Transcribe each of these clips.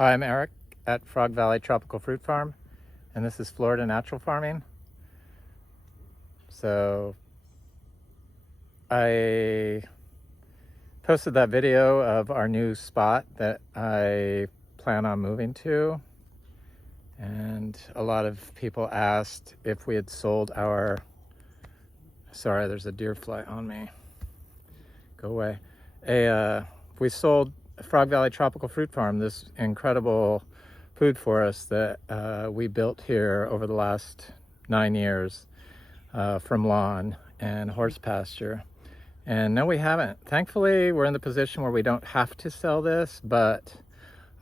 Hi, I'm Eric at Frog Valley Tropical Fruit Farm, and this is Florida Natural Farming. So I posted that video of our new spot that I plan on moving to, and a lot of people asked if we had sold our, sorry, there's a deer fly on me, go away. We sold Frog Valley Tropical Fruit Farm, this incredible food forest that we built here over the last 9 years from lawn and horse pasture. And no, we haven't. Thankfully, we're in the position where we don't have to sell this, but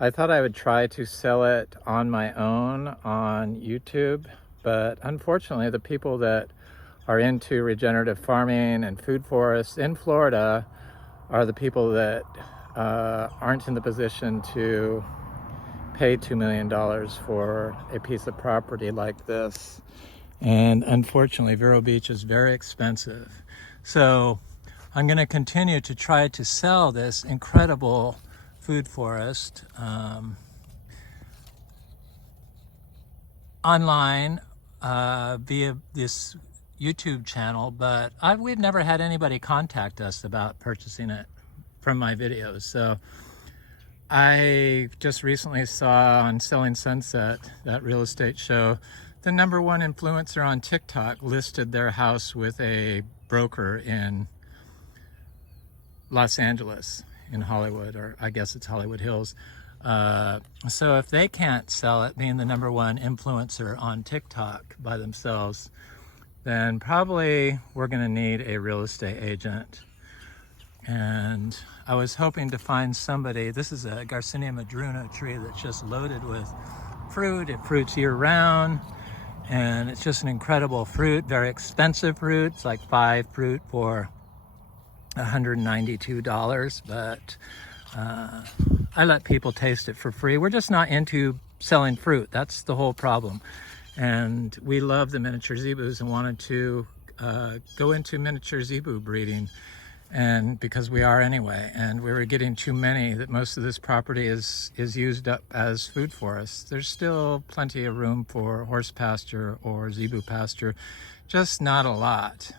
I thought I would try to sell it on my own on YouTube. But unfortunately, the people that are into regenerative farming and food forests in Florida are the people that aren't in the position to pay $2 million for a piece of property like this. And unfortunately, Vero Beach is very expensive. So I'm going to continue to try to sell this incredible food forest online via this YouTube channel, but we've never had anybody contact us about purchasing it from my videos. So I just recently saw on Selling Sunset, that real estate show, the #1 influencer on TikTok listed their house with a broker in Los Angeles, in Hollywood, or I guess it's Hollywood Hills. So if they can't sell it, being the #1 influencer on TikTok by themselves, then probably we're going to need a real estate agent. And I was hoping to find somebody. This is a Garcinia madrona tree that's just loaded with fruit. It fruits year round, and it's just an incredible fruit, very expensive fruit. It's like 5 fruit for $192, but I let people taste it for free. We're just not into selling fruit. That's the whole problem. And we love the miniature zebus and wanted to go into miniature zebu breeding, and because we are anyway, and we were getting too many, that most of this property is used up as food forests. There's still plenty of room for horse pasture or zebu pasture, just not a lot.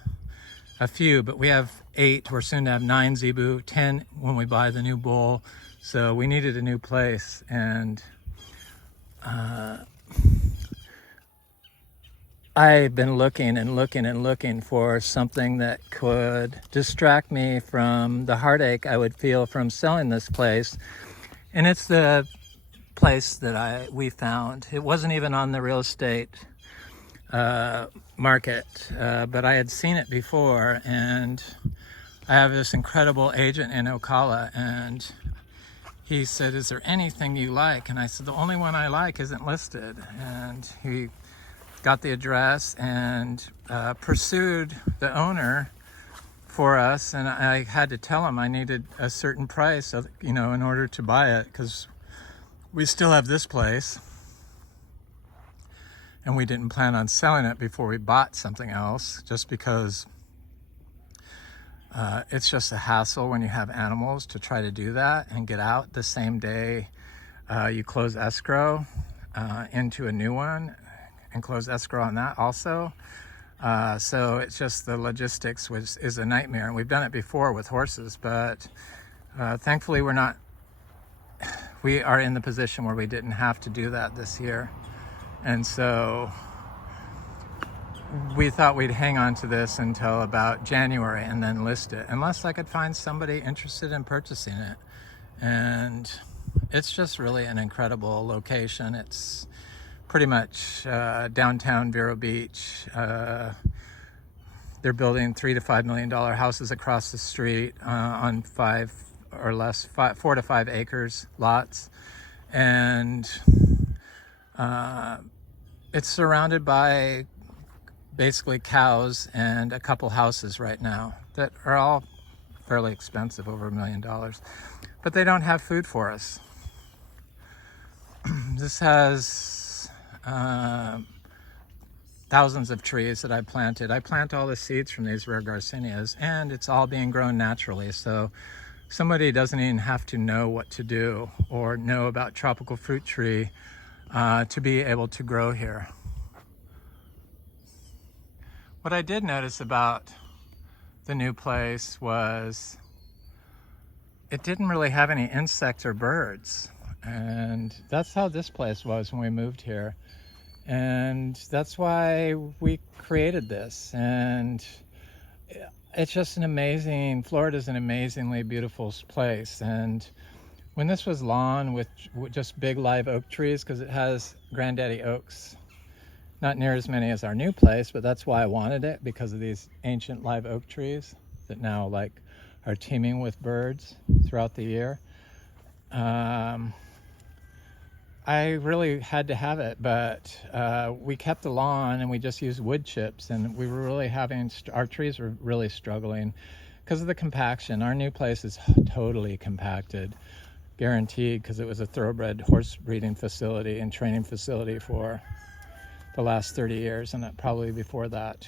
A few, but we have 8. We're soon to have 9 zebu, 10 when we buy the new bull. So we needed a new place, and I've been looking and looking and looking for something that could distract me from the heartache I would feel from selling this place. And it's the place that we found. It wasn't even on the real estate market, but I had seen it before, and I have this incredible agent in Ocala, and he said, "Is there anything you like?" And I said, "The only one I like isn't listed." And he got the address and pursued the owner for us, and I had to tell him I needed a certain price, in order to buy it, because we still have this place, and we didn't plan on selling it before we bought something else, just because it's just a hassle when you have animals to try to do that and get out the same day you close escrow into a new one, and close escrow on that also. So it's just the logistics is a nightmare. And we've done it before with horses, but thankfully we are in the position where we didn't have to do that this year. And so we thought we'd hang on to this until about January and then list it, unless I could find somebody interested in purchasing it. And it's just really an incredible location. It's pretty much downtown Vero Beach. They're building $3 to $5 million houses across the street on 4 to 5 acres lots, and it's surrounded by basically cows and a couple houses right now that are all fairly expensive, over $1 million, but they don't have food for us. This has thousands of trees that I planted. I plant all the seeds from these rare Garcinias, and it's all being grown naturally. So somebody doesn't even have to know what to do or know about tropical fruit tree to be able to grow here. What I did notice about the new place was it didn't really have any insects or birds. And that's how this place was when we moved here. And that's why we created this. And it's just an amazing, Florida's an amazingly beautiful place. And when this was lawn with just big live oak trees, because it has granddaddy oaks, not near as many as our new place, but that's why I wanted it, because of these ancient live oak trees that now like are teeming with birds throughout the year. I really had to have it, but we kept the lawn and we just used wood chips, and we were really having, our trees were really struggling because of the compaction. Our new place is totally compacted, guaranteed, because it was a thoroughbred horse breeding facility and training facility for the last 30 years, and probably before that,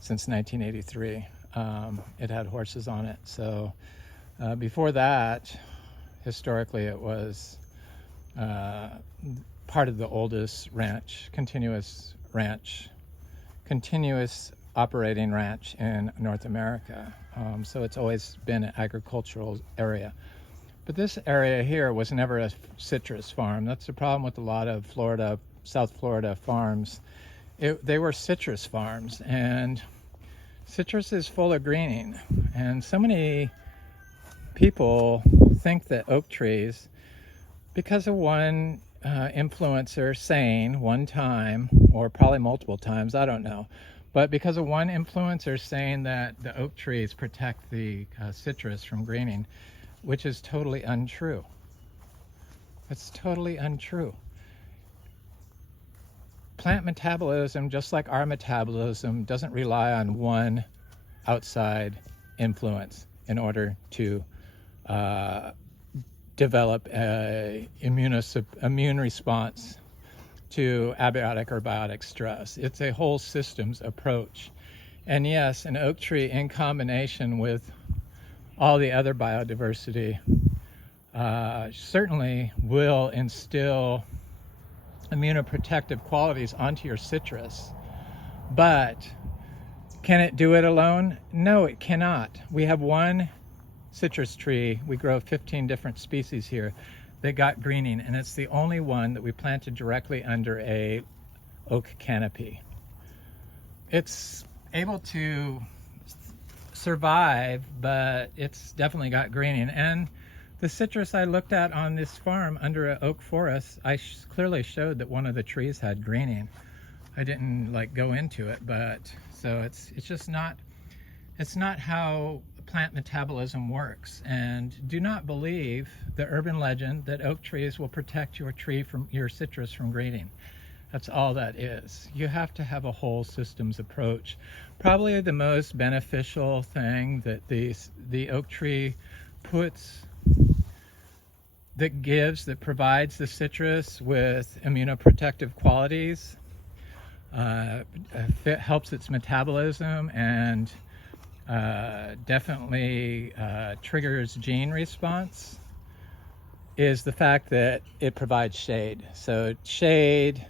since 1983. It had horses on it. So before that, historically, it was part of the oldest ranch, continuous operating ranch in North America. So it's always been an agricultural area. But this area here was never a citrus farm. That's the problem with a lot of South Florida farms. They were citrus farms, and citrus is full of greening. And so many people think that oak trees, because of one influencer saying one time, or probably multiple times, I don't know, but because of one influencer saying that the oak trees protect the citrus from greening, which is totally untrue. It's totally untrue. Plant metabolism, just like our metabolism, doesn't rely on one outside influence in order to develop an immune response to abiotic or biotic stress. It's a whole systems approach. And yes, an oak tree in combination with all the other biodiversity certainly will instill immunoprotective qualities onto your citrus. But can it do it alone? No, it cannot. We have one citrus tree. We grow 15 different species here that got greening, and it's the only one that we planted directly under a oak canopy. It's able to survive, but it's definitely got greening. And the citrus I looked at on this farm under an oak forest, I clearly showed that one of the trees had greening. I didn't go into it, but so it's just not, it's not how plant metabolism works. And do not believe the urban legend that oak trees will protect your citrus from greening. That's all that is. You have to have a whole systems approach. Probably the most beneficial thing that the oak tree that provides the citrus with immunoprotective qualities, it helps its metabolism, and definitely triggers gene response, is the fact that it provides shade. So shade,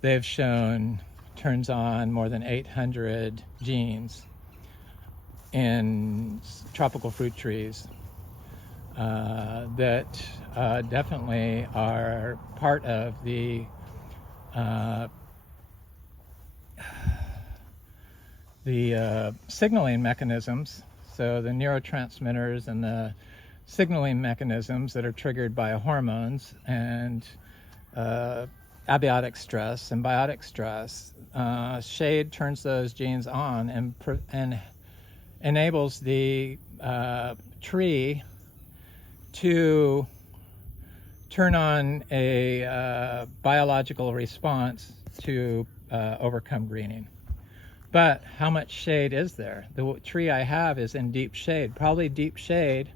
they've shown, turns on more than 800 genes in tropical fruit trees that definitely are part of the signaling mechanisms, so the neurotransmitters and the signaling mechanisms that are triggered by hormones and abiotic stress and biotic stress. Shade turns those genes on and enables the tree to turn on a biological response to overcome greening. But how much shade is there? The tree I have is in deep shade. Probably deep shade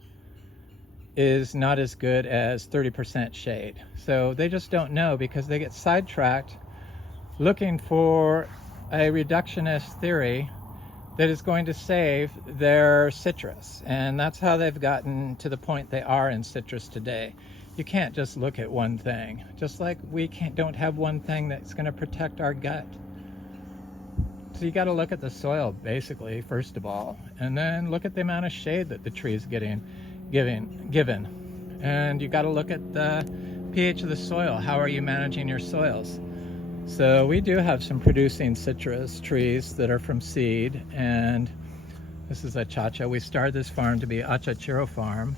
is not as good as 30% shade. So they just don't know, because they get sidetracked looking for a reductionist theory that is going to save their citrus. And that's how they've gotten to the point they are in citrus today. You can't just look at one thing. Just like we don't have one thing that's going to protect our gut. So you got to look at the soil, basically, first of all, and then look at the amount of shade that the tree is given. And you got to look at the pH of the soil. How are you managing your soils? So we do have some producing citrus trees that are from seed, and this is a chacha. We started this farm to be achachiro farm.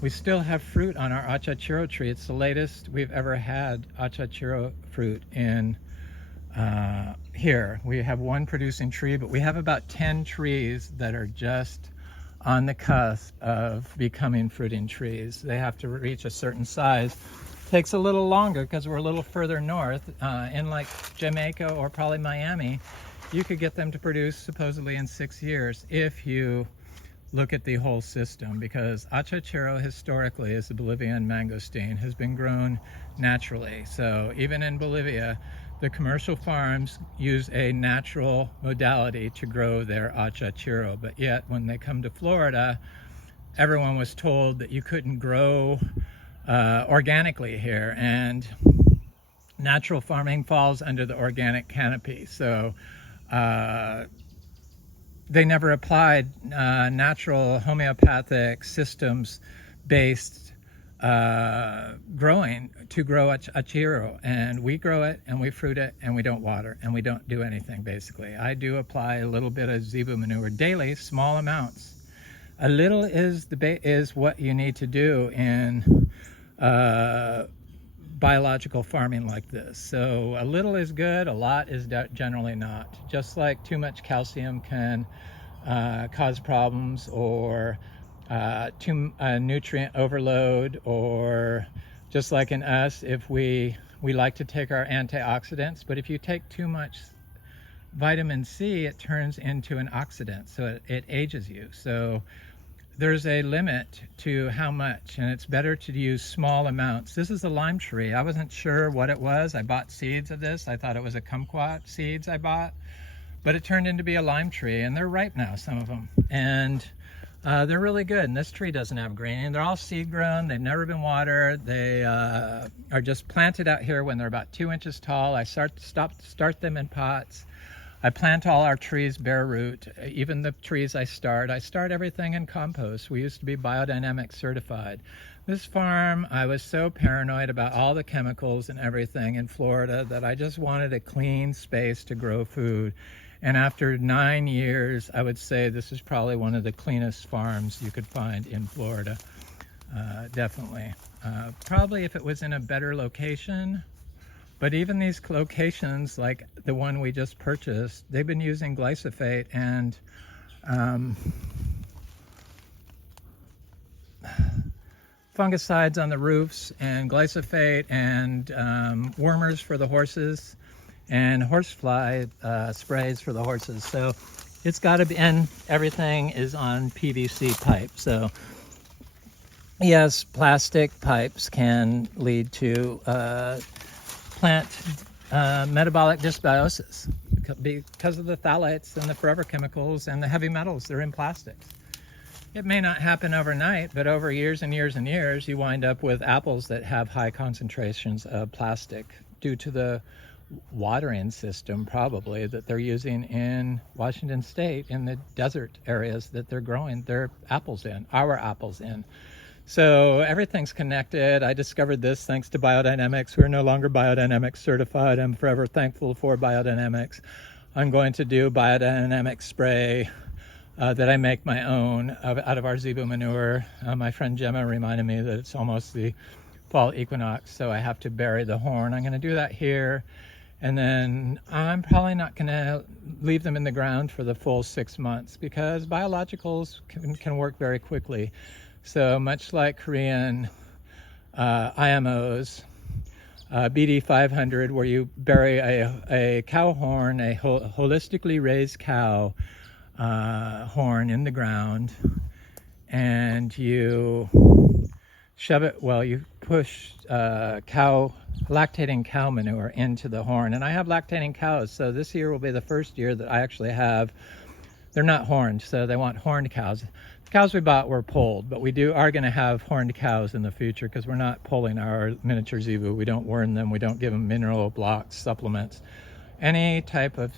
We still have fruit on our achachiro tree. It's the latest we've ever had achachiro fruit in here. We have one producing tree, but we have about 10 trees that are just on the cusp of becoming fruiting trees. They have to reach a certain size. Takes a little longer because we're a little further north. In like Jamaica or probably Miami, you could get them to produce supposedly in 6 years if you look at the whole system, because achachiro historically, as the Bolivian mangosteen, has been grown naturally. So even in Bolivia, the commercial farms use a natural modality to grow their achachiro, but yet when they come to Florida, everyone was told that you couldn't grow organically here, and natural farming falls under the organic canopy. So they never applied natural homeopathic systems based growing to grow achiro, and we grow it and we fruit it and we don't water and we don't do anything. Basically, I do apply a little bit of zebu manure daily, small amounts. A little is what you need to do in biological farming like this. So a little is good, a lot is generally not. Just like too much calcium can cause problems, or nutrient overload, or just like in us, if we like to take our antioxidants, but if you take too much vitamin C, it turns into an oxidant, so it ages you. So there's a limit to how much, and it's better to use small amounts. This is a lime tree. I wasn't sure what it was. I bought seeds of this. I thought it was a kumquat seeds I bought, but it turned into be a lime tree, and they're ripe now, some of them. And they're really good, and this tree doesn't have greening. They're all seed grown. They've never been watered. They are just planted out here when they're about 2 inches tall. I start them in pots. I plant all our trees bare root. Even the trees I start everything in compost. We used to be Biodynamics certified. This farm, I was so paranoid about all the chemicals and everything in Florida that I just wanted a clean space to grow food. And after 9 years, I would say this is probably one of the cleanest farms you could find in Florida. Definitely. Probably if it was in a better location. But even these locations, like the one we just purchased, they've been using glyphosate and fungicides on the roofs, and glyphosate and wormers for the horses, and horsefly sprays for the horses. So it's got to be, and everything is on PVC pipe. So yes, plastic pipes can lead to plant metabolic dysbiosis because of the phthalates and the forever chemicals and the heavy metals that are in plastics. It may not happen overnight, but over years and years and years, you wind up with apples that have high concentrations of plastic due to the watering system, probably, that they're using in Washington State in the desert areas that they're growing their apples in, our apples in. So everything's connected. I discovered this thanks to Biodynamics. We're no longer Biodynamics certified. I'm forever thankful for Biodynamics. I'm going to do biodynamic spray that I make my own out of our zebu manure. My friend Gemma reminded me that it's almost the fall equinox, so I have to bury the horn. I'm going to do that here, and then I'm probably not going to leave them in the ground for the full 6 months, because biologicals can work very quickly. So much like Korean IMOs, BD 500, where you bury a cow horn, a holistically raised cow horn in the ground, and you shove it, well, you push lactating cow manure into the horn. And I have lactating cows, so this year will be the first year that I actually have they're not horned, so they want horned cows. The cows we bought were polled, but we are going to have horned cows in the future because we're not polling our miniature zebu. We don't worm them. We don't give them mineral blocks, supplements. Any type of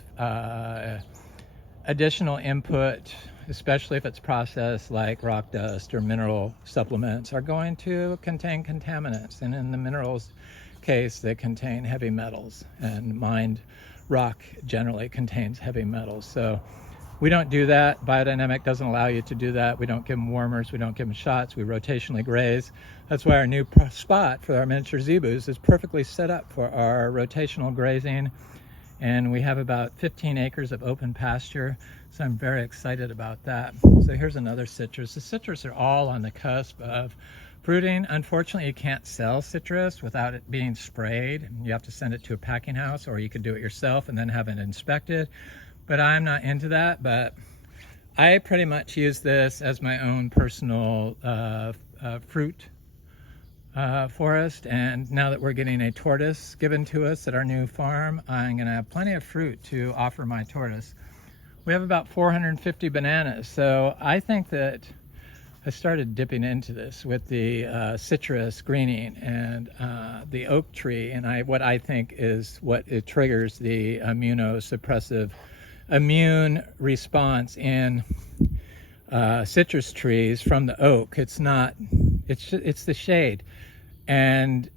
additional input, especially if it's processed like rock dust or mineral supplements, are going to contain contaminants. And in the minerals case, they contain heavy metals, and mined rock generally contains heavy metals. So we don't do that. Biodynamic doesn't allow you to do that. We don't give them warmers. We don't give them shots. We rotationally graze. That's why our new spot for our miniature zebus is perfectly set up for our rotational grazing. And we have about 15 acres of open pasture, so I'm very excited about that. So here's another citrus. The citrus are all on the cusp of fruiting. Unfortunately, you can't sell citrus without it being sprayed. You have to send it to a packing house, or you could do it yourself and then have it inspected. But I'm not into that, but I pretty much use this as my own personal fruit forest. And now that we're getting a tortoise given to us at our new farm, I'm gonna have plenty of fruit to offer my tortoise. We have about 450 bananas, so I think that I started dipping into this with the citrus greening and the oak tree, and what I think is what it triggers the immunosuppressive immune response in citrus trees from the oak. It's the shade. And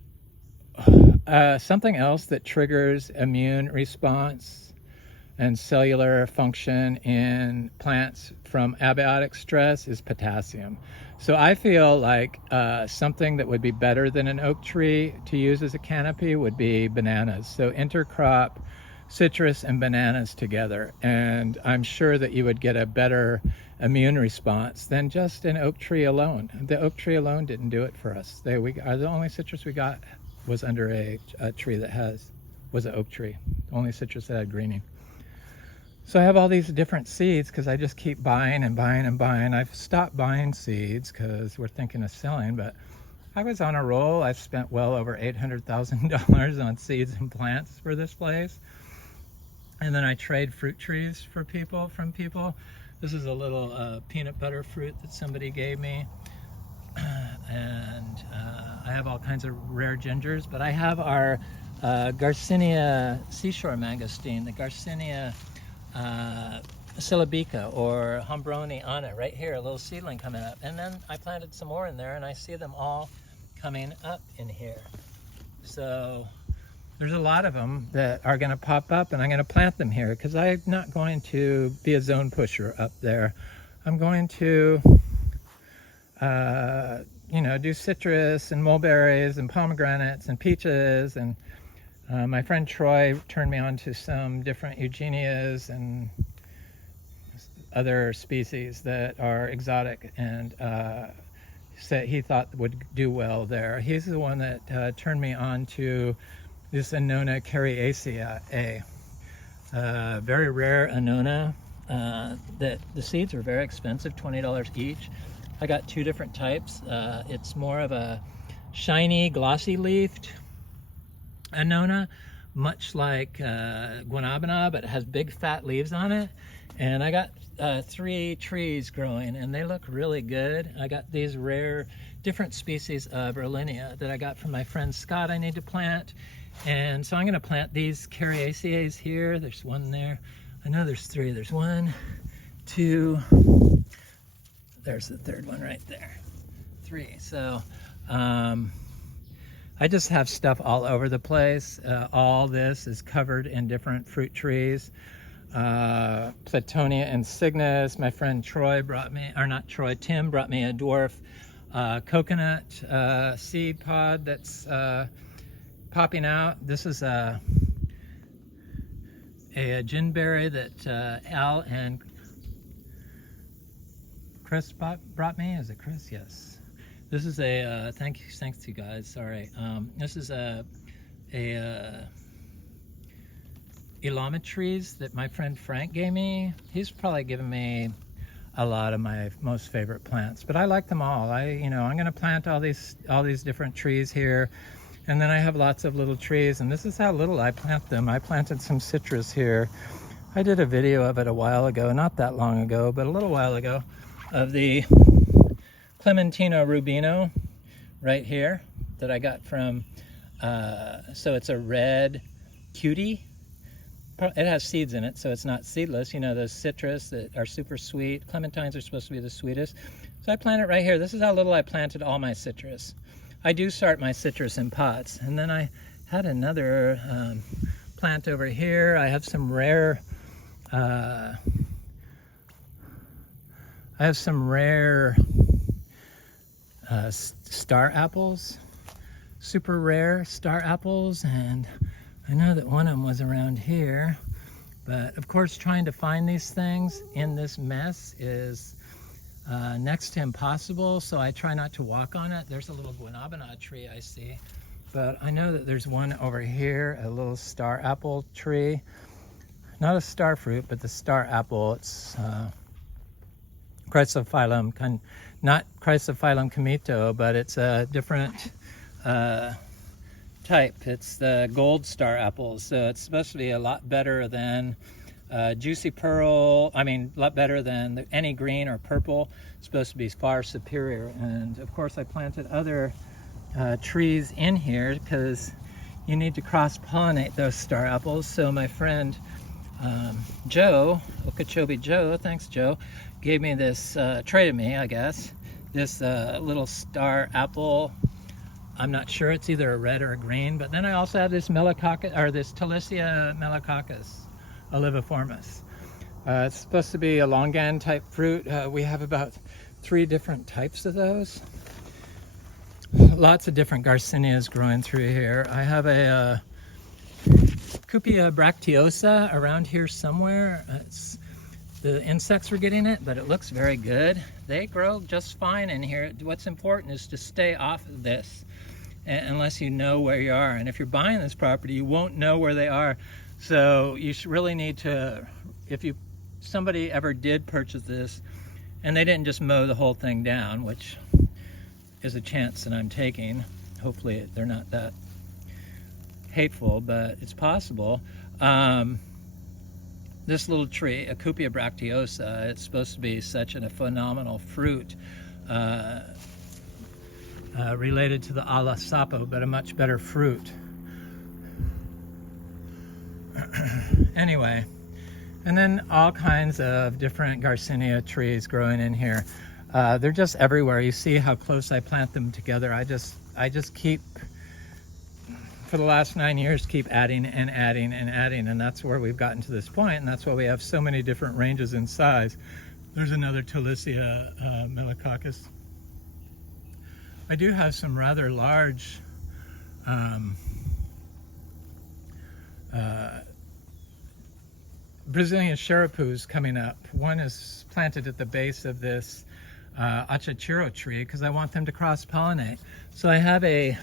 something else that triggers immune response and cellular function in plants from abiotic stress is potassium. So I feel like something that would be better than an oak tree to use as a canopy would be bananas. So intercrop citrus and bananas together, and I'm sure that you would get a better immune response than just an oak tree alone. The oak tree alone didn't do it for us. The only citrus we got was under a tree that was an oak tree. The only citrus that had greening. So I have all these different seeds because I just keep buying and buying and buying. I've stopped buying seeds because we're thinking of selling, but I was on a roll. I've spent well over $800,000 on seeds and plants for this place. And then I trade fruit trees from people. This is a little peanut butter fruit that somebody gave me. And I have all kinds of rare gingers, but I have our Garcinia seashore mangosteen, the Garcinia syllabica or Hombroni Anna, right here, a little seedling coming up. And then I planted some more in there, and I see them all coming up in here. So there's a lot of them that are going to pop up, and I'm going to plant them here because I'm not going to be a zone pusher up there. I'm going to, do citrus and mulberries and pomegranates and peaches. And my friend Troy turned me on to some different eugenias and other species that are exotic and said he thought would do well there. He's the one that turned me on to this Annona cariaceae, very rare Annona. That the seeds are very expensive, $20 each. I got two different types. It's more of a shiny, glossy leafed Annona, much like guanabana, but it has big fat leaves on it. And I got 3 trees growing, and they look really good. I got these rare different species of Erlinia that I got from my friend Scott I need to plant. And so I'm going to plant these cariaceae here. There's one there. I know there's 3. There's 1, 2. There's the third one right there. 3. So I just have stuff all over the place. All this is covered in different fruit trees. Platonia insignis. My friend Troy brought me, or not Troy, Tim brought me a dwarf coconut seed pod that's popping out. This is a ginberry that Al and Chris brought me. Is it Chris? Yes. This is a thanks you guys. Sorry. This is a Elamitrees that my friend Frank gave me. He's probably given me a lot of my most favorite plants, but I like them all. I'm going to plant all these different trees here. And then I have lots of little trees, and this is how little I plant them. I planted some citrus here. I did a video of it a while ago, not that long ago, but a little while ago, of the Clementino rubino right here that I got from, so it's a red cutie. It has seeds in it, so it's not seedless. You know, those citrus that are super sweet. Clementines are supposed to be the sweetest. So I plant it right here. This is how little I planted all my citrus. I do start my citrus in pots. And then I had another plant over here. I have some rare, star apples, super rare star apples, and I know that one of them was around here, but of course trying to find these things in this mess is next to impossible, so I try not to walk on it. There's a little guanabana tree I see, but I know that there's one over here, a little star apple tree. Not a star fruit, but the star apple. It's Chrysophyllum, not Chrysophyllum comito, but it's a different type. It's the gold star apples, so it's supposed to be a lot better than juicy pearl. I mean, a lot better than any green or purple. It's supposed to be far superior. And of course I planted other trees in here because you need to cross-pollinate those star apples. So my friend Joe, Okeechobee Joe, thanks Joe, gave me this, traded me I guess, this little star apple. I'm not sure, it's either a red or a green, but then I also have this Melicoccus, or this Talicia melicoccus oliviformis. It's supposed to be a longan type fruit. We have about 3 different types of those. Lots of different garcinias growing through here. I have a Cupia bracteosa around here somewhere. The insects are getting it, but it looks very good. They grow just fine in here. What's important is to stay off of this unless you know where you are. And if you're buying this property, you won't know where they are. So you really need to, if somebody ever did purchase this and they didn't just mow the whole thing down, which is a chance that I'm taking. Hopefully they're not that hateful, but it's possible. This little tree, a Cupia bracteosa, it's supposed to be such a phenomenal fruit, related to the ala sapo, but a much better fruit. Anyway, and then all kinds of different garcinia trees growing in here. They're just everywhere. You see how close I plant them together. I just keep, for the last 9 years, keep adding and adding and adding, and that's where we've gotten to this point, and that's why we have so many different ranges in size. There's another Talicia melicoccus. I do have some rather large Brazilian Xerapus coming up. One is planted at the base of this achachiro tree because I want them to cross-pollinate. So I have a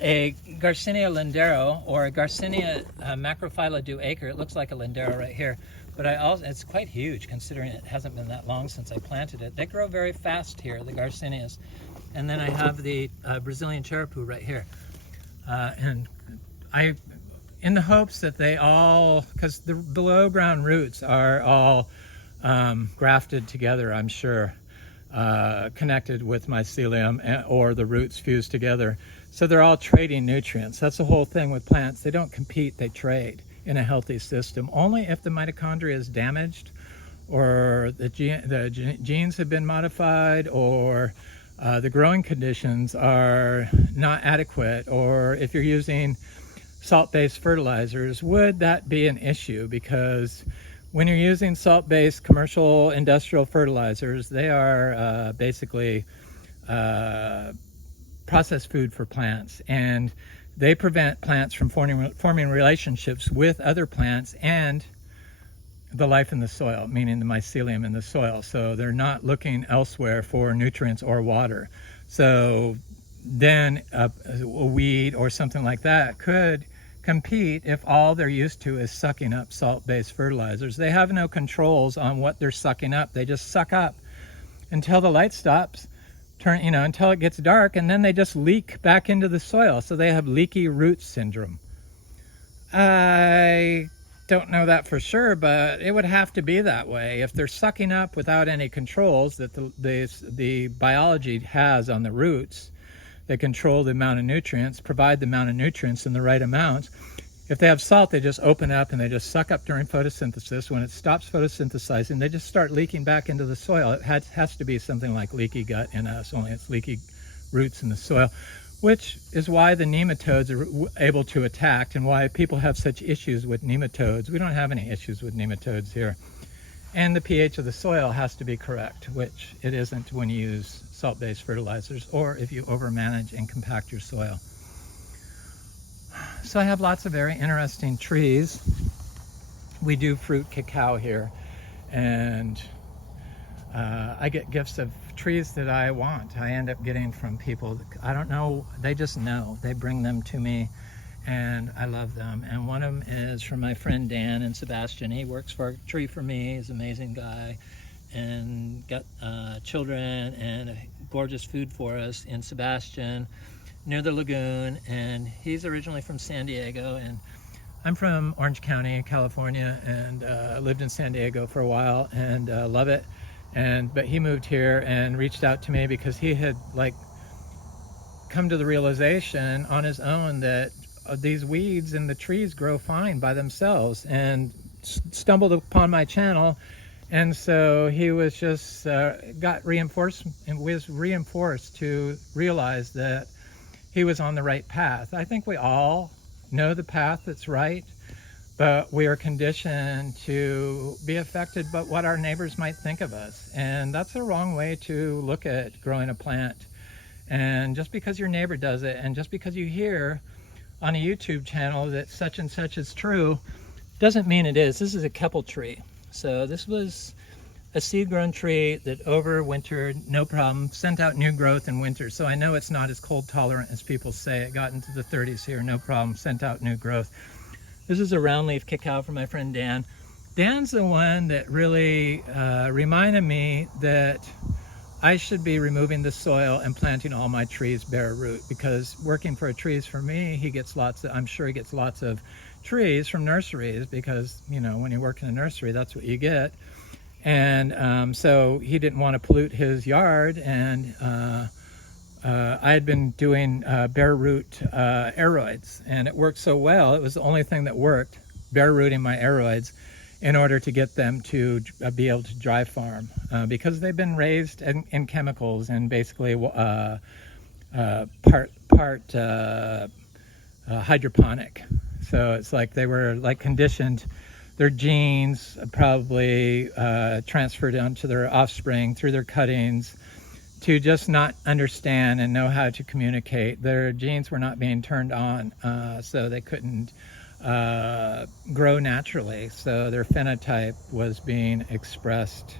Garcinia lindero, or a Garcinia macrophylla du acre. It looks like a lindero right here, but it's quite huge considering it hasn't been that long since I planted it. They grow very fast here, the Garcinias. And then I have the Brazilian Xerapu right here. And in the hopes that they all, because the below ground roots are all grafted together, I'm sure, connected with mycelium, or the roots fused together. So they're all trading nutrients. That's the whole thing with plants. They don't compete, they trade in a healthy system. Only if the mitochondria is damaged, or the genes have been modified, or the growing conditions are not adequate, or if you're using salt-based fertilizers, would that be an issue? Because when you're using salt-based commercial industrial fertilizers, they are basically processed food for plants, and they prevent plants from forming relationships with other plants and the life in the soil, meaning the mycelium in the soil. So they're not looking elsewhere for nutrients or water. So then a weed or something like that could compete if all they're used to is sucking up salt-based fertilizers. They have no controls on what they're sucking up. They just suck up until the light stops, until it gets dark, and then they just leak back into the soil. So they have leaky root syndrome. I don't know that for sure, but it would have to be that way. If they're sucking up without any controls that the biology has on the roots, they control the amount of nutrients, provide the amount of nutrients in the right amounts. If they have salt, they just open up and they just suck up during photosynthesis. When it stops photosynthesizing, they just start leaking back into the soil. It has to be something like leaky gut in us, only it's leaky roots in the soil, which is why the nematodes are able to attack and why people have such issues with nematodes. We don't have any issues with nematodes here. And the pH of the soil has to be correct, which it isn't when you use salt-based fertilizers or if you overmanage and compact your soil. So I have lots of very interesting trees. We do fruit cacao here, and I get gifts of trees that I want. I end up getting from people, I don't know, they just know. They bring them to me, and I love them. And one of them is from my friend Dan and Sebastian. He works for a tree for me. He's an amazing guy, and got children and a gorgeous food for us in Sebastian, near the lagoon. And he's originally from San Diego, and I'm from Orange County, California, and lived in San Diego for a while and love it. But he moved here and reached out to me because he had come to the realization on his own that these weeds in the trees grow fine by themselves, and stumbled upon my channel. And so he was just got reinforced and was reinforced to realize that he was on the right path. I think we all know the path that's right, but we are conditioned to be affected by what our neighbors might think of us. And that's a wrong way to look at growing a plant. And just because your neighbor does it, and just because you hear on a YouTube channel that such and such is true, doesn't mean it is. This is a Keppel tree. So this was a seed-grown tree that overwintered, no problem, sent out new growth in winter. So I know it's not as cold tolerant as people say. It got into the 30s here, no problem, sent out new growth. This is a round leaf cacao from my friend Dan. Dan's the one that really reminded me that I should be removing the soil and planting all my trees bare root, because working for trees for me, he gets lots of, I'm sure he gets lots of trees from nurseries, because, you know, when you work in a nursery, that's what you get. And so he didn't want to pollute his yard, and I had been doing bare root aeroids, and it worked so well. It was the only thing that worked, bare rooting my aeroids, in order to get them to be able to dry farm, because they've been raised in chemicals and basically part hydroponic. So it's like they were like conditioned, their genes probably transferred onto their offspring through their cuttings to just not understand and know how to communicate. Their genes were not being turned on, so they couldn't grow naturally. So their phenotype was being expressed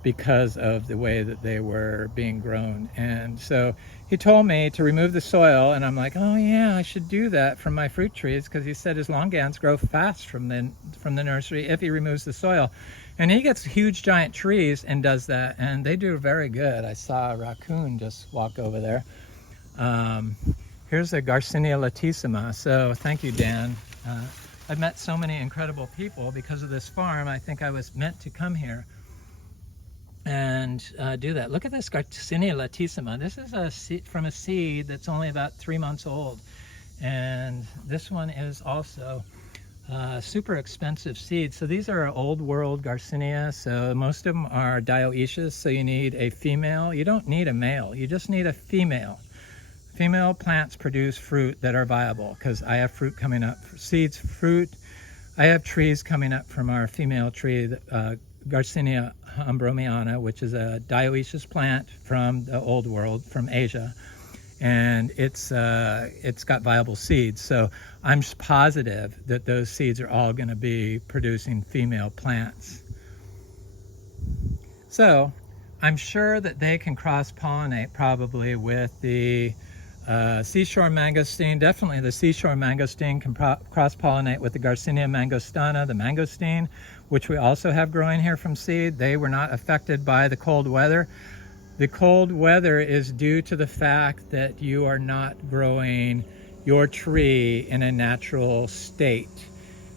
because of the way that they were being grown. And so he told me to remove the soil, and I'm like, oh yeah, I should do that from my fruit trees, because he said his longans grow fast from the nursery if he removes the soil. And he gets huge giant trees and does that, and they do very good. I saw a raccoon just walk over there. Here's a Garcinia latissima. So thank you, Dan. I've met so many incredible people because of this farm. I think I was meant to come here and do that. Look at this Garcinia latissima. This is a seed from a seed that's only about 3 months old. And this one is also super expensive seeds. So these are old world Garcinia. So most of them are dioecious. So you need a female. You don't need a male. You just need a female. Female plants produce fruit that are viable, because I have fruit coming up, seeds, fruit. I have trees coming up from our female tree, Garcinia ambromiana, which is a dioecious plant from the old world, from Asia. And it's got viable seeds. So I'm positive that those seeds are all going to be producing female plants. So I'm sure that they can cross-pollinate probably with the seashore mangosteen. Definitely the seashore mangosteen can cross-pollinate with the Garcinia mangostana, the mangosteen, which we also have growing here from seed. They were not affected by the cold weather. The cold weather is due to the fact that you are not growing your tree in a natural state.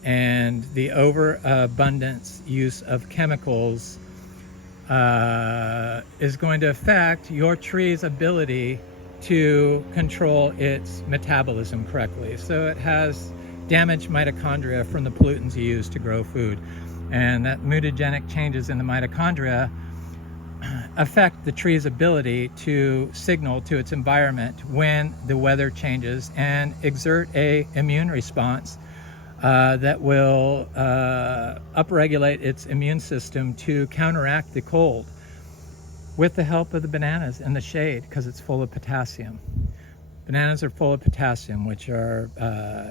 and the overabundance use of chemicals is going to affect your tree's ability to control its metabolism correctly. So it has damaged mitochondria from the pollutants you use to grow food. And that mutagenic changes in the mitochondria affect the tree's ability to signal to its environment when the weather changes and exert a immune response that will upregulate its immune system to counteract the cold with the help of the bananas in the shade, because it's full of potassium. Bananas are full of potassium, which are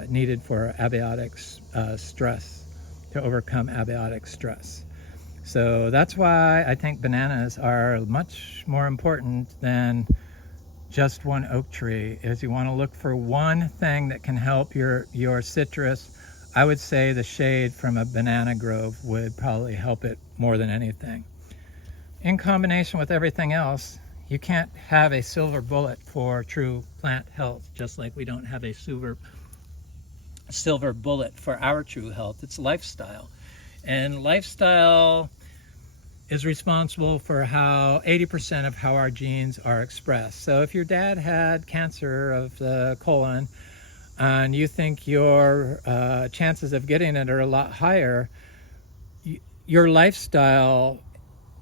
needed for abiotic stress, to overcome abiotic stress. So that's why I think bananas are much more important than just one oak tree. Is you want to look for one thing that can help your citrus. I would say the shade from a banana grove would probably help it more than anything. In combination with everything else, you can't have a silver bullet for true plant health, just like we don't have a silver bullet for our true health. It's lifestyle. And lifestyle is responsible for how 80% of how our genes are expressed. So if your dad had cancer of the colon and you think your chances of getting it are a lot higher, your lifestyle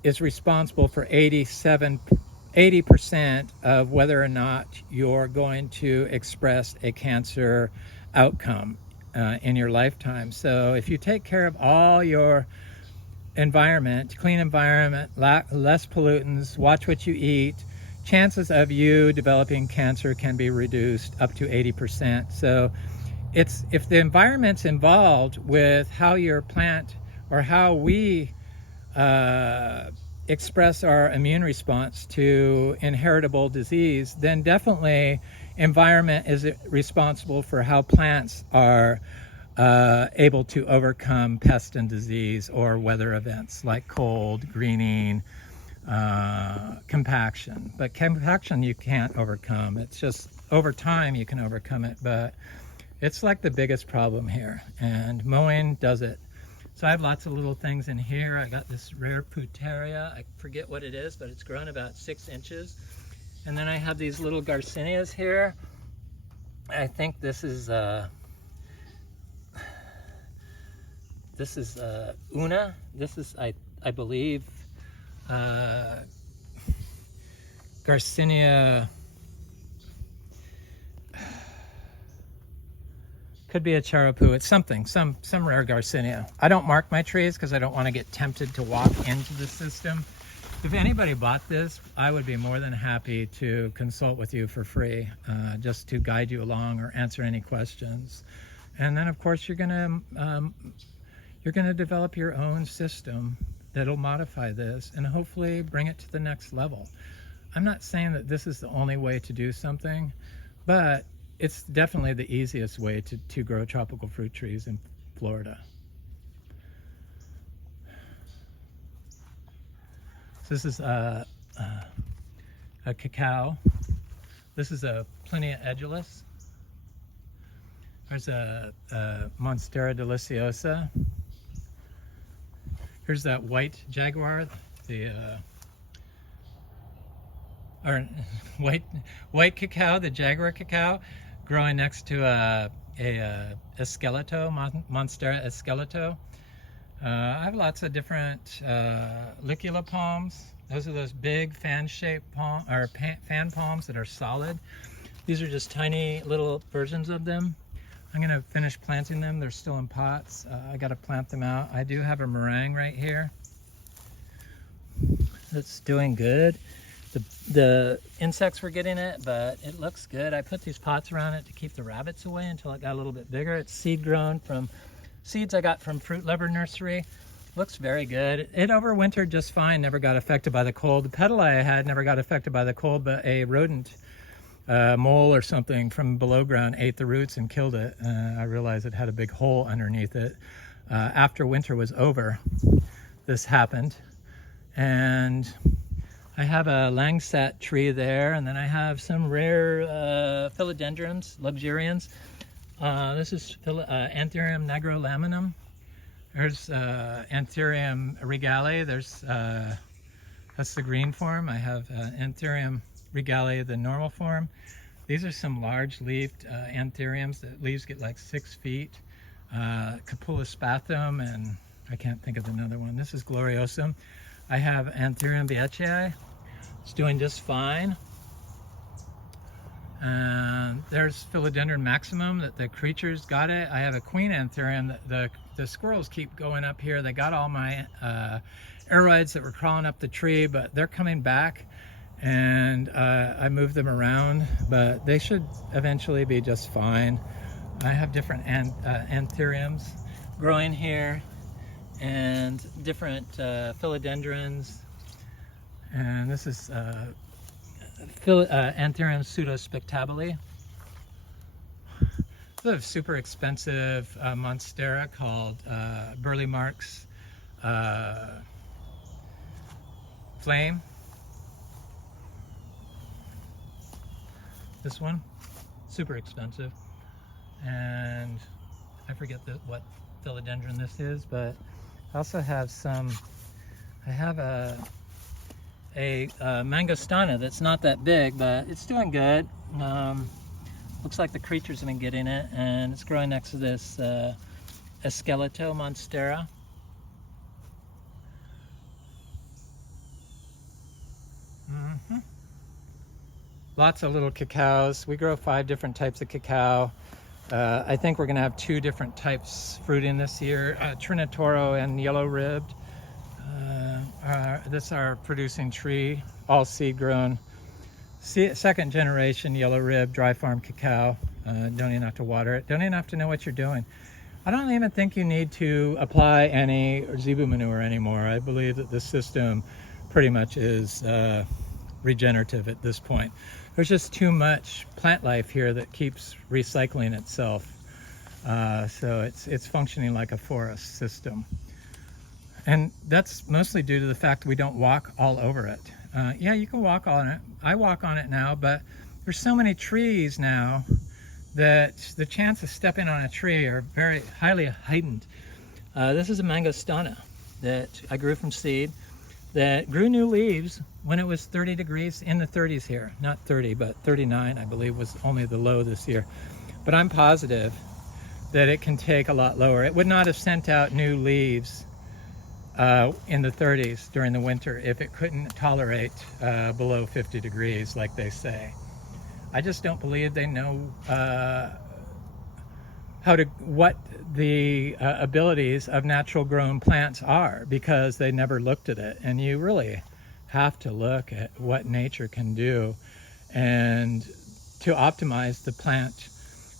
is responsible for 80% of whether or not you're going to express a cancer outcome in your lifetime. So if you take care of all your environment, clean environment, less pollutants, watch what you eat, chances of you developing cancer can be reduced up to 80%. So if the environment's involved with how your plant or how we express our immune response to inheritable disease, then definitely environment is responsible for how plants are able to overcome pest and disease or weather events like cold, greening, compaction. But compaction you can't overcome. It's just over time you can overcome it, but it's like the biggest problem here, and mowing does it. So I have lots of little things in here. I got this rare Puteria. I forget what it is, but it's grown about 6 inches. And then I have these little Garcinias here. I think this is Una. This is, I believe, Garcinia. Could be a charapoo. It's something, some rare Garcinia. I don't mark my trees because I don't want to get tempted to walk into the system. If anybody bought this, I would be more than happy to consult with you for free, just to guide you along or answer any questions. And then, of course, you're gonna develop your own system that'll modify this and hopefully bring it to the next level. I'm not saying that this is the only way to do something, but it's definitely the easiest way to grow tropical fruit trees in Florida. So this is a cacao. This is a Plinia edulis. There's a Monstera deliciosa. Here's that white jaguar, white cacao, the jaguar cacao, growing next to a esqueleto, Monstera esqueleto. I have lots of different licula palms. Those are those big fan-shaped fan palms that are solid. These are just tiny little versions of them. I'm going to finish planting them. They're still in pots. I got to plant them out. I do have a meringue right here that's doing good. The insects were getting it, but it looks good. I put these pots around it to keep the rabbits away until it got a little bit bigger. It's seed grown from seeds I got from Fruit Lover Nursery. Looks very good. It overwintered just fine, never got affected by the cold. The petal I had never got affected by the cold, but a rodent, mole or something from below ground ate the roots and killed it. I realized it had a big hole underneath it. After winter was over, this happened. And I have a langsat tree there, and then I have some rare philodendrons, luxurians. This is Anthurium nigrolaminum. There's Anthurium regale. That's the green form. I have Anthurium regale, the normal form. These are some large-leaved anthuriums. The leaves get like 6 feet. Capula spathum, and I can't think of another one. This is gloriosum. I have Anthurium veitchii. It's doing just fine. And there's Philodendron maximum, that the creatures got it. I have a queen anthurium. The squirrels keep going up here. They got all my aroids that were crawling up the tree, but they're coming back, and I moved them around, but they should eventually be just fine. I have different anthuriums growing here, and different philodendrons, and this is Anthurium pseudospectabile. This is a super expensive monstera called Burley Marks Flame. This one, super expensive, and I forget what philodendron this is, but I also have some. I have a mangostana that's not that big, but it's doing good. Looks like the creatures have been getting it, and it's growing next to this Esqueleto monstera. Lots of little cacaos. We grow 5 different types of cacao. I think we're going to have 2 different types fruiting this year, Trinitoro and yellow-ribbed. This is our producing tree, all seed grown. Second generation yellow-ribbed dry farm cacao. Don't even have to water it. Don't even have to know what you're doing. I don't even think you need to apply any zebu manure anymore. I believe that the system pretty much is regenerative at this point. There's just too much plant life here that keeps recycling itself. So it's functioning like a forest system. And that's mostly due to the fact we don't walk all over it. Yeah, you can walk on it. I walk on it now, but there's so many trees now that the chance of stepping on a tree are very highly heightened. This is a mangostana that I grew from seed, that grew new leaves when it was 30 degrees, in the 30s here. Not 30, but 39, I believe, was only the low this year. But I'm positive that it can take a lot lower. It would not have sent out new leaves in the 30s during the winter if it couldn't tolerate below 50 degrees, like they say. I just don't believe they know what the abilities of natural grown plants are, because they never looked at it. And you really have to look at what nature can do, and to optimize the plant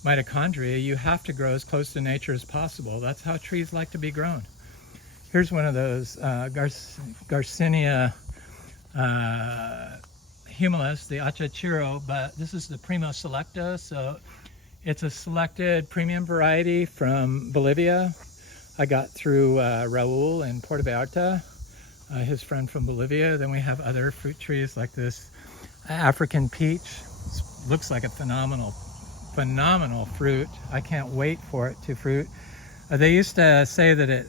mitochondria, you have to grow as close to nature as possible. That's how trees like to be grown. Here's one of those Garcinia humilis, the achachiro, but this is the Primo Selecto, so it's a selected premium variety from Bolivia. I got through Raul in Puerto Vallarta, his friend from Bolivia. Then we have other fruit trees like this African peach. It looks like a phenomenal fruit. I can't wait for it to fruit. They used to say that it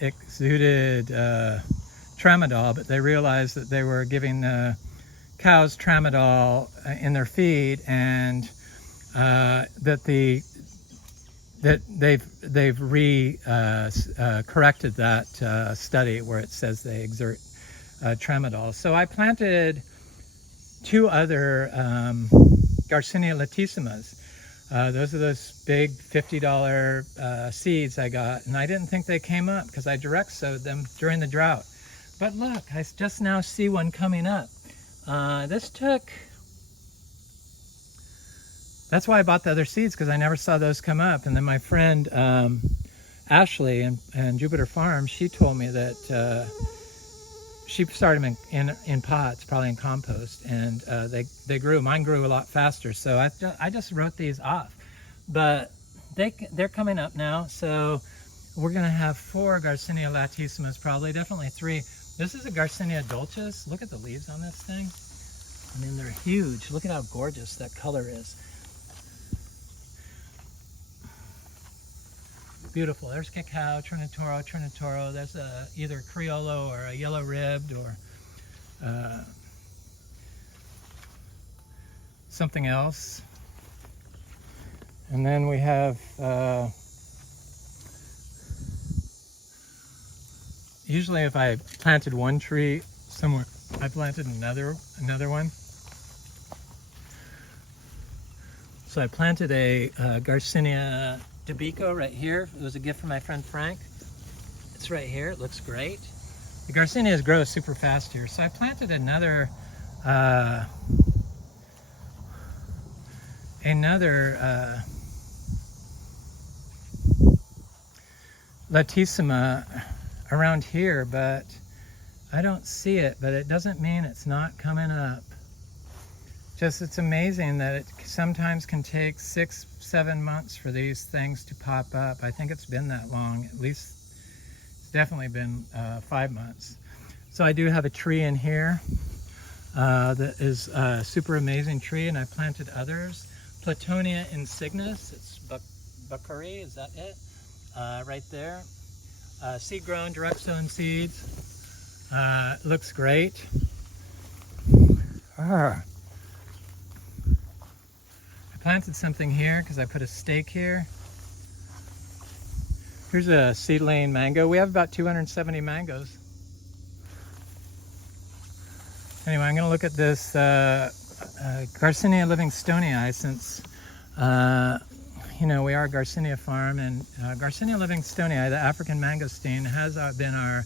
exuded tramadol, but they realized that they were giving cows tramadol in their feed, and that they've corrected that study where it says they exert tramadol. So I planted 2 other Garcinia latissimas. Those are those big $50 seeds I got, and I didn't think they came up because I direct sowed them during the drought. But look, I just now see one coming up. That's why I bought the other seeds, because I never saw those come up. And then my friend Ashley and Jupiter Farm, she told me that she started them in pots, probably in compost, and they grew. Mine grew a lot faster, so I just wrote these off. But they're coming up now, so we're gonna have 4 Garcinia latissimas, probably, definitely 3. This is a Garcinia dulcis. Look at the leaves on this thing. I mean, they're huge. Look at how gorgeous that color is. beautiful. There's cacao, trinitoro. There's either criollo or a yellow ribbed or something else. And then we have usually if I planted one tree somewhere, I planted another one. So I planted a Garcinia Dabico right here. It was a gift from my friend Frank. It's right here. It looks great. The Garcinias grow super fast here. So I planted another Latissima around here, but I don't see it, but it doesn't mean it's not coming up. Just, it's amazing that it sometimes can take 6-7 months for these things to pop up. I think it's been that long, at least it's definitely been 5 months. So I do have a tree in here that is a super amazing tree, and I planted others. Platonia insignis, it's Bakari, is that it? Right there. Seed grown, direct sown seeds. Looks great. I planted something here because I put a stake here. Here's a seedling mango. We have about 270 mangoes. Anyway, I'm going to look at this Garcinia livingstonii, since you know, we are a Garcinia farm, and Garcinia livingstonii, the African mangosteen, has been our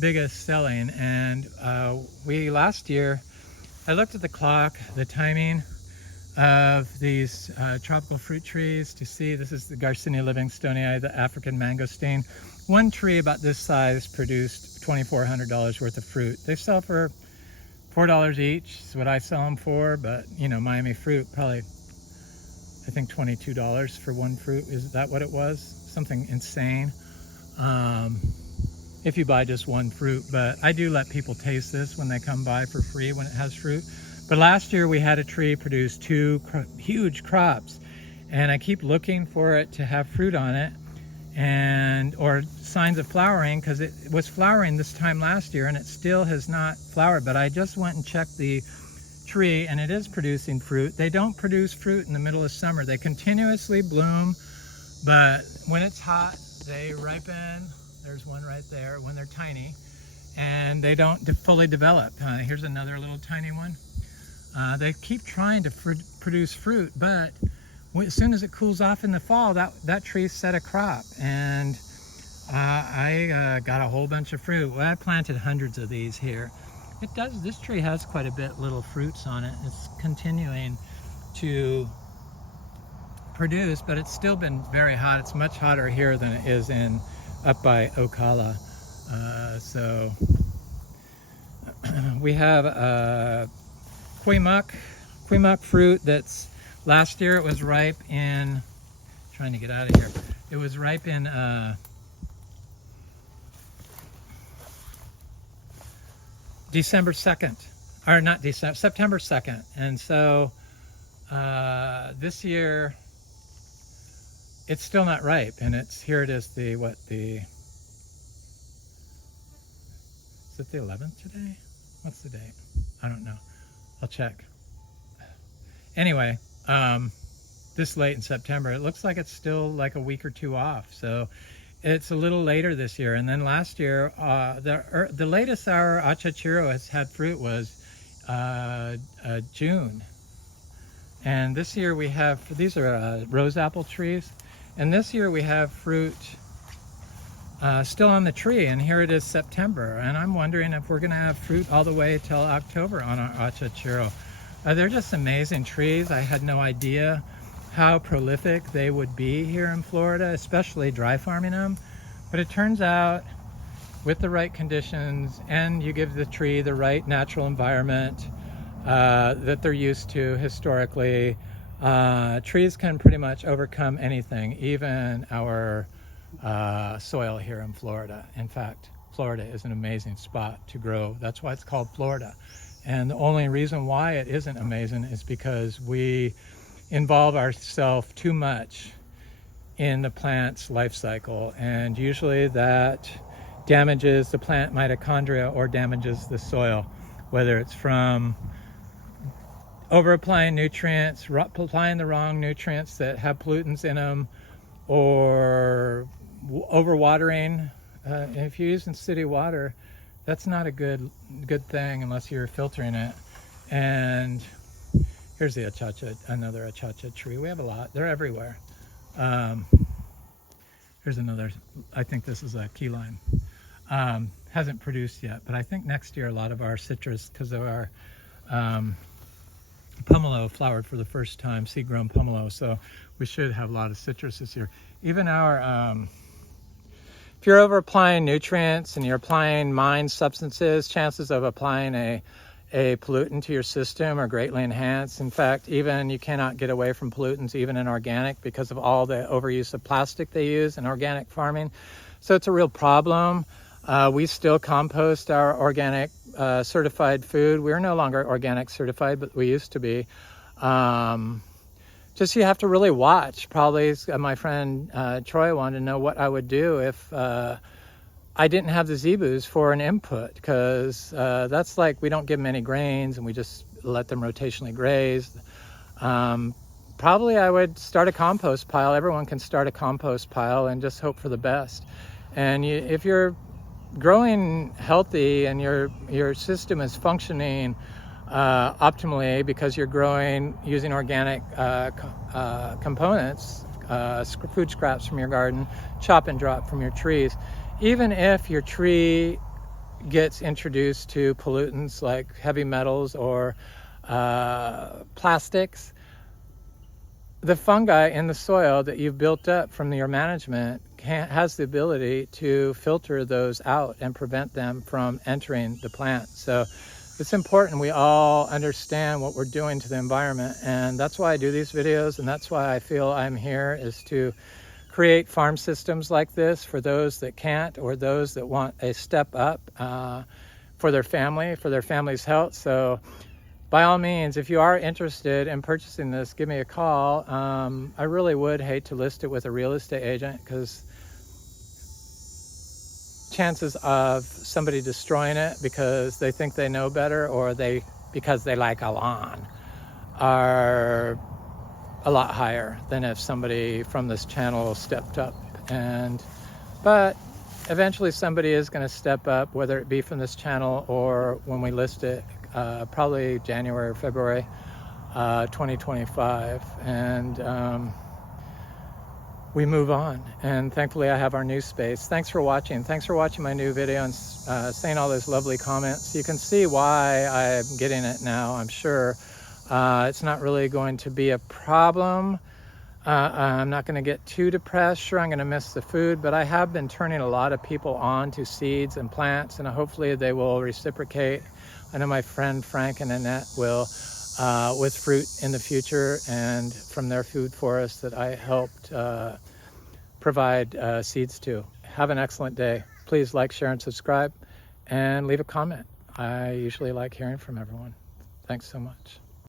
biggest selling. And last year, I looked at the clock, the timing of these tropical fruit trees to see, this is the Garcinia livingstonii, the African mangosteen. One tree about this size produced $2,400 worth of fruit. They sell for $4 each, is what I sell them for, but you know, Miami fruit, probably, I think $22 for one fruit. Is that what it was? Something insane. If you buy just one fruit, but I do let people taste this when they come by for free when it has fruit. But last year we had a tree produce 2 huge crops, and I keep looking for it to have fruit on it, and or signs of flowering, because it was flowering this time last year and it still has not flowered. But I just went and checked the tree and it is producing fruit. They don't produce fruit in the middle of summer. They continuously bloom, but when it's hot they ripen. There's one right there when they're tiny, and they don't fully develop. Here's another little tiny one. They keep trying to produce fruit, but as soon as it cools off in the fall, that tree set a crop, and I got a whole bunch of fruit. Well, I planted hundreds of these here. This tree has quite a bit little fruits on it. It's continuing to produce, but it's still been very hot. It's much hotter here than it is up by Ocala. So we have Quimoc fruit that's, last year it was ripe in, trying to get out of here, it was ripe in December 2nd, or not December, September 2nd. And so this year it's still not ripe, and here it is, is it the 11th today? What's the date? I don't know. I'll check. Anyway, this late in September, it looks like it's still like a week or 2 off. So it's a little later this year. And then last year, the latest our achachiro has had fruit was June. And this year we have, these are rose apple trees. And this year we have fruit still on the tree, and here it is September. And I'm wondering if we're gonna have fruit all the way till October on our achachiro. They're just amazing trees. I had no idea how prolific they would be here in Florida, especially dry farming them. But it turns out, with the right conditions, and you give the tree the right natural environment that they're used to historically, trees can pretty much overcome anything, even our soil here in Florida. In fact, Florida is an amazing spot to grow. That's why it's called Florida. And the only reason why it isn't amazing is because we involve ourselves too much in the plant's life cycle, and usually that damages the plant mitochondria or damages the soil, whether it's from over applying nutrients, applying the wrong nutrients that have pollutants in them, or over watering. If you're using city water, that's not a good thing unless you're filtering it. And here's the another achacha tree. We have a lot. They're everywhere. Here's another. I think this is a key lime. Hasn't produced yet, but I think next year a lot of our citrus, because of our pomelo flowered for the first time, seed-grown pomelo, so we should have a lot of citrus this year. Even our, if you're over applying nutrients and you're applying mined substances, chances of applying a pollutant to your system are greatly enhanced. In fact, even you cannot get away from pollutants even in organic because of all the overuse of plastic they use in organic farming. So it's a real problem. We still compost our organic certified food. We're no longer organic certified, but we used to be. Just you have to really watch. Probably my friend Troy wanted to know what I would do if I didn't have the zebus for an input, because that's like we don't give them any grains and we just let them rotationally graze. Probably I would start a compost pile. Everyone can start a compost pile and just hope for the best. And if you're growing healthy and your system is functioning optimally because you're growing using organic components, food scraps from your garden, chop and drop from your trees, even if your tree gets introduced to pollutants like heavy metals or plastics, the fungi in the soil that you've built up from your management has the ability to filter those out and prevent them from entering the plant. So it's important we all understand what we're doing to the environment, and that's why I do these videos, and that's why I feel I'm here, is to create farm systems like this for those that can't, or those that want a step up for their family, for their family's health. So by all means, if you are interested in purchasing this, give me a call. I really would hate to list it with a real estate agent, because chances of somebody destroying it because they think they know better, or because they like a lawn, are a lot higher than if somebody from this channel stepped up. But eventually somebody is going to step up, whether it be from this channel or when we list it, probably January or February 2025, and we move on. And thankfully I have our new space. Thanks for watching. Thanks for watching my new video and saying all those lovely comments. You can see why I'm getting it now, I'm sure. It's not really going to be a problem. I'm not going to get too depressed. Sure, I'm going to miss the food, but I have been turning a lot of people on to seeds and plants, and hopefully they will reciprocate. I know my friend Frank and Annette will, with fruit in the future, and from their food forest that I helped provide seeds to. Have an excellent day. Please like, share, and subscribe, and leave a comment. I usually like hearing from everyone. Thanks so much.